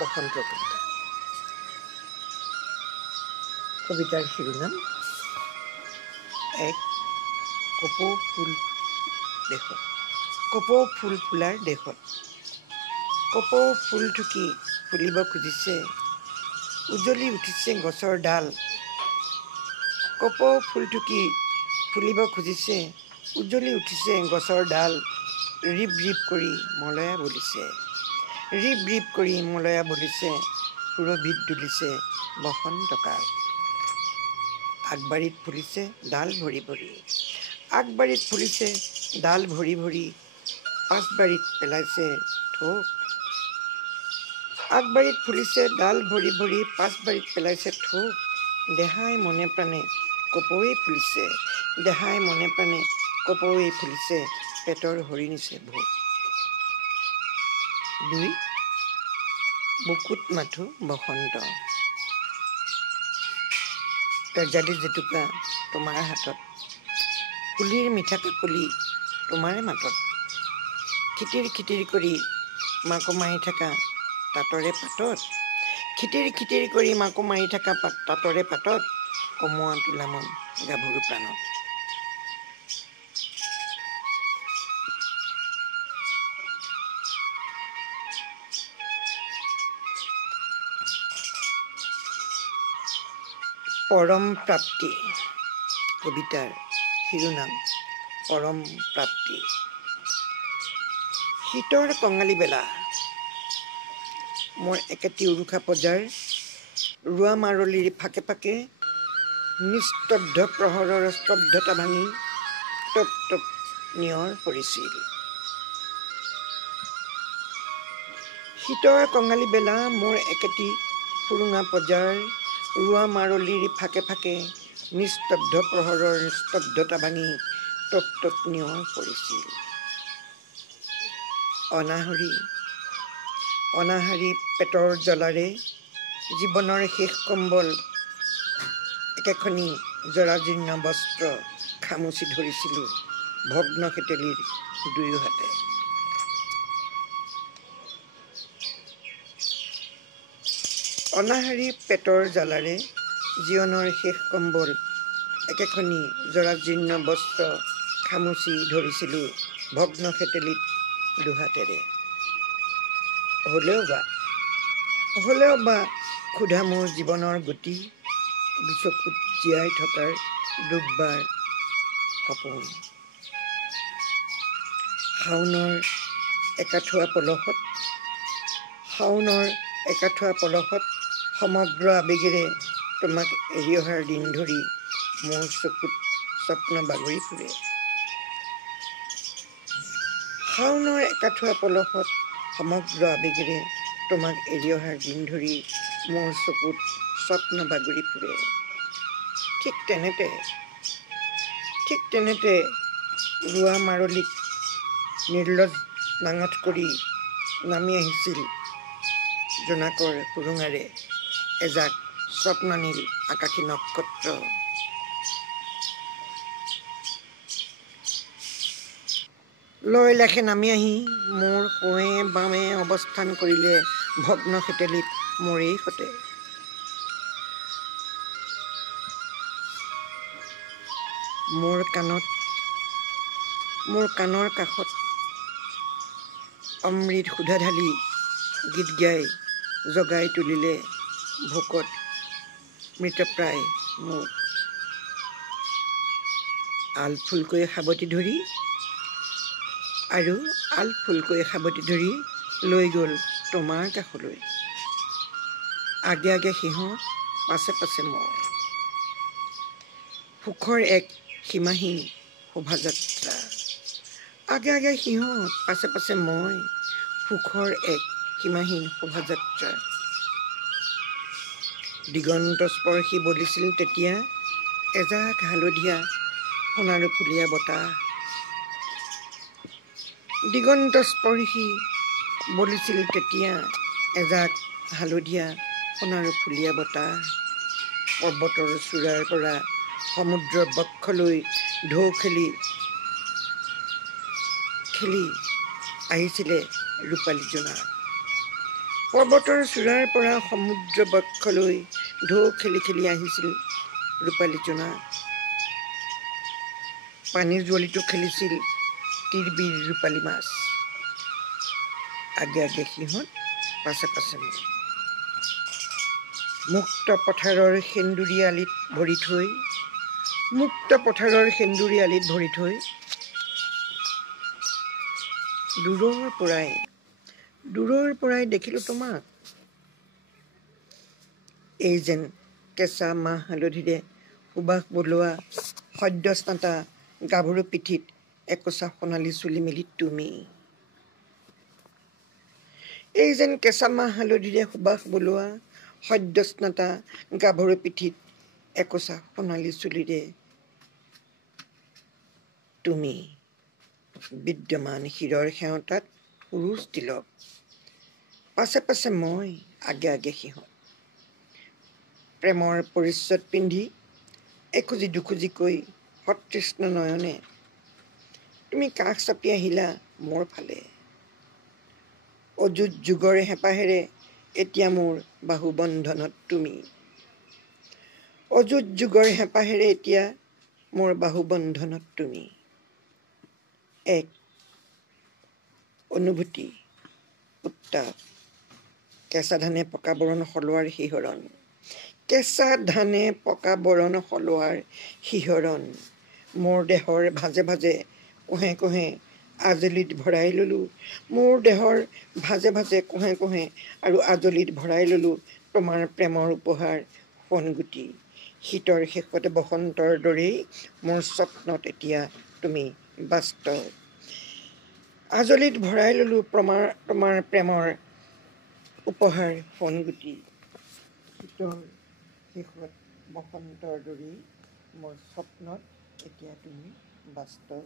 বসন্তৰ কবিতা। কবিতাৰ শিৰোনাম এক কপৌ ফুল দেশত। কপৌ ফুল ফুলাৰ দেশত কপৌ ফুল থুকি ফুলিব খুজিছে, উজলি উঠিছে গছৰ ডাল। কপৌ ফুল থুকি ফুলিব খুজিছে, উজলি উঠিছে গছৰ ডাল। ৰিব ৰিব কৰি মলয়া বলিছে, ৰিব ৰিব কৰি মলয়া বলিছে, সুৰভিত দুলিছে বসন্তকাল। আগবাৰীত ফুলিছে ডাল ভৰি ভৰি, আগবাৰীত ফুলিছে ডাল ভৰি ভৰি, পাছবাৰীত পেলাইছে থোক। আগবাৰীত ফুলিছে ডাল ভৰি ভৰি, পাছবাৰীত পেলাইছে থোক। দেহাই মনে প্ৰাণে কপৌৱেই ফুলিছে, দেহাই মনে প্ৰাণে কপৌৱেই ফুলিছে, পেটৰ হৰি নিছে ভোক। ২ বুকুত মাথো বসন্ত। তেজালি জেতুকা তোমাৰ হাতত, কুলিৰ মিঠা কাকলি তোমাৰে মাতত। খিটিৰ খিটিৰ কৰি মাকো মাৰি থাকা তাঁতৰে পাতত, খিটিৰ খিটিৰ কৰি মাকো মাৰি থাকা তাঁতৰে পাতত, কমোৱা তোলা মন গাভৰু প্ৰাণত। পৰম প্ৰাপ্তি। কবিতাৰ শিৰোনাম পৰম প্ৰাপ্তি। শীতৰ কঙালী বেলা, মোৰ একেটি উৰুষা পজাৰ, ৰোৱা মাৰলিৰ ফাকে ফাকে নিস্তব্ধ প্ৰহৰৰ স্তব্ধতা ভাঙি টপ টপ নিয়ৰ পৰিছিল। শীতৰ কঙালী বেলা, মোৰ একেটি সুৰুঙা পজাৰ, ৰোৱা মাৰলিৰ ফাকে ফাকে নিস্তব্ধ প্ৰহৰৰ স্তব্ধতা ভাঙি টপ টপ নিয়ৰ পৰিছিল। অনাহৰি অনাহাৰী পেটৰ জ্বলাৰে জীৱনৰ শেষ কম্বল একেখনি জৰাজীৰ্ণ বস্ত্ৰ খামুচি ধৰিছিলোঁ ভগ্ন খেতেলিৰ দুয়ো হাতে। অনাহাৰী পেটৰ জ্বালাৰে জীৱনৰ শেষ কম্বল একেখনি জৰাজীৰ্ণ বস্ত্ৰ খামুচি ধৰিছিলোঁ ভগ্ন খেতেলিত দুহাতেৰে। হ'লেও বা ক্ষুধা মোৰ জীৱনৰ গতি, দুচকুত জীয়াই থকাৰ দুৰ্বাৰ সপোন। শাওনৰ একাঠুৱা পলসত সমগ্ৰ আবেগেৰে তোমাক এৰি অহাৰ দিন ধৰি মোৰ চকুত স্বপ্ন বাগৰি ফুৰে। শাওনৰ একাঠুৱা পলসত সমগ্ৰ আবেগেৰে তোমাক এৰি অহাৰ দিন ধৰি মোৰ চকুত স্বপ্ন বাগৰি ফুৰে। ঠিক তেনেতে ৰোৱা মাৰলিক নিৰ্লজ্জ নাঙঠ কৰি নামি আহিছিল জোনাকৰ সুৰুঙাৰে এজাক স্বপ্ননীল আকাশী নক্ষত্ৰ। লৈ লেখে নামি আহি মোৰ সোঁৱে বাৱে অৱস্থান কৰিলে ভগ্ন খেতেলিত মোৰেই সতে। মোৰ কাণৰ কাষত অমৃত সুধা ঢালি গীত গাই জগাই তুলিলে ভোকত মৃতপ্ৰায় মোক। আলফুলকৈ সাৱটি ধৰি লৈ গ'ল তোমাৰ কাষলৈ। আগে আগে সিহঁত পাছে পাছে মই, সুখৰ এক সীমাহীন শোভাযাত্ৰা। আগে আগে সিহঁত পাছে পাছে মই, সুখৰ এক সীমাহীন শোভাযাত্ৰা। দিগন্ত স্পৰ্শী বলিছিল তেতিয়া এজাক হালধীয়া সোণাৰু ফুলীয়া বতাহ। দিগন্ত স্পৰ্শী বলিছিল তেতিয়া এজাক হালধীয়া সোণাৰু ফুলীয়া বতাহ। পৰ্বতৰ চূড়াৰ পৰা সমুদ্ৰৰ বক্ষলৈ ঢৌ খেলি আহিছিলে ৰূপালী জোনাক। পৰ্বতৰ চূড়াৰ পৰা সমুদ্ৰ বক্ষলৈ ঢৌ খেলি খেলি আহিছিল ৰূপালী জোনা। পানীৰ জুৱলিটো খেলিছিল তিৰবিৰ ৰূপালী মাছ। আগে আগে সিহঁত, পাছে পাছে মই। মুক্ত পথাৰৰ সেন্দুৰীয়া আলিত ভৰি থৈ, মুক্ত পথাৰৰ সেন্দুৰীয়া আলিত ভৰি থৈ, দূৰৰ পৰাই দেখিলো তোমাক। এই যেন কেঁচা মাহ হালধিৰে সুবাস বলোৱা সদ্যস্নাতা গাভৰু পিঠিত একোছা সোণালী চুলি মেলি তুমি। এই যেন কেঁচা মাহ হালধিৰে সুবাস বলোৱা সদ্যস্নাতা গাভৰু পিঠিত একোছা সোণালী চুলিৰে তুমি। বিদ্যমান শিৰৰ সেৱতাত সুৰুজ তিলক, পাছে পাছে মই, আগে আগে সিহঁত। প্ৰেমৰ পৰিচ্ছদ পিন্ধি এখুজি দুখুজিকৈ সতৃষ্ণ নয়নে তুমি কাষ চাপি আহিলা মোৰ ফালে। অযুত যুগৰ হেঁপাহেৰে এতিয়া মোৰ বাহুবন্ধনত তুমি। অযুত যুগৰ হেঁপাহেৰে এতিয়া মোৰ বাহুবন্ধনত তুমি। এক অনুভূতি, উত্তাপ, কেঁচা ধানে পকা বৰণ সলোৱাৰ শিহৰণ, কেঁচা ধানে পকা বৰণ সলোৱাৰ শিহৰণ। মোৰ দেহৰ ভাজে ভাজে কোহে কোহে আজলিত ভৰাই ললো, মোৰ দেহৰ ভাজে ভাজে কোহে কোহে আৰু আজলিত ভৰাই ললো তোমাৰ প্ৰেমৰ উপহাৰ সোণগুটি। শীতৰ শেষতে বসন্তৰ দৰেই মোৰ স্বপ্নত এতিয়া তুমি বাস্তৱ। আজলিত ভৰাই ললো তোমাৰ প্ৰেমৰ উপহাৰ সোণগুটি। শীতৰ শেষত বসন্তৰ দৰেই মোৰ স্বপ্নত এতিয়া তুমি বাস্তৱ।